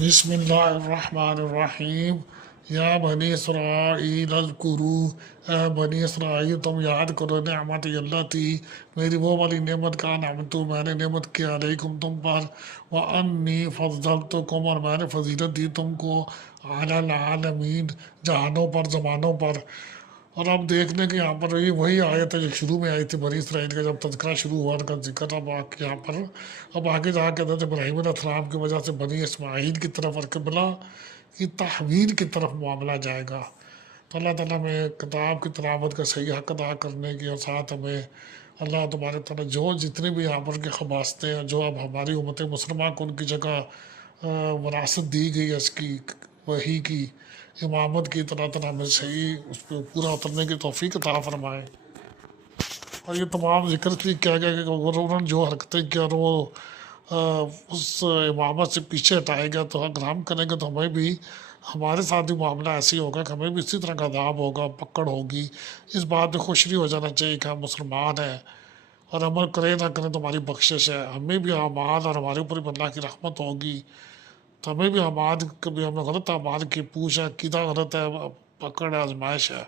بسم اللہ الرحمن الرحیم یا بنی اسرائیل اذکروا، اے بنی اسرائیل تم یاد کرو نعمت اللہ تھی میری وہ والی نعمت کا نعمت میں نے نعمت کیا علیکم تم پر، وانی فضلتکم اور میں نے فضیلت دی تم کو علی العالمین جہانوں پر زمانوں پر۔ اور اب دیکھنے کہ یہاں پر یہ وہی آیت ہے جو شروع میں آئی تھی بنی اسرائیل کا جب تذکرہ شروع ہوا ان کا ذکر، اب یہاں پر اب آگے جا کے حضرت ابراہیم علیہ السلام کی وجہ سے بنی اسماعیل کی طرف اور قبلہ کی تحویل کی طرف معاملہ جائے گا۔ تو اللہ تعالیٰ میں کتاب کی تلاوت کا صحیح حق ادا کرنے کی، اور ساتھ ہمیں اللہ تبارک تعالیٰ جو جتنے بھی یہاں پر کے خباستیں ہیں جو اب ہماری امت مسلمہ کو ان کی جگہ وراثت دی گئی ہے اس کی وحی کی امامت کی، طرح طرح ہمیں صحیح اس پہ پورا اترنے کی توفیق عطا فرمائے۔ اور یہ تمام ذکر تھی کیا گیا کہ انہوں نے جو حرکتیں کیا اور وہ اس امامت سے پیچھے ہٹائے گا، تو اگر ہم کریں گے تو ہمیں بھی ہمارے ساتھ بھی معاملہ ایسے ہی ہوگا کہ ہمیں بھی اسی طرح کا عذاب ہوگا، پکڑ ہوگی۔ اس بات پہ خوشی ہو جانا چاہیے کہ ہم مسلمان ہیں، اور عمل کریں نہ کریں تو ہماری بخشش ہے، ہمیں بھی اعمال اور ہمارے اوپر بھی اللہ کی رحمت ہوگی۔ تو ہمیں بھی اعمال کبھی ہمیں غلط اعمال کی پوچھ ہے، عقیدہ غلط ہے، پکڑ ہے، آزمائش ہے۔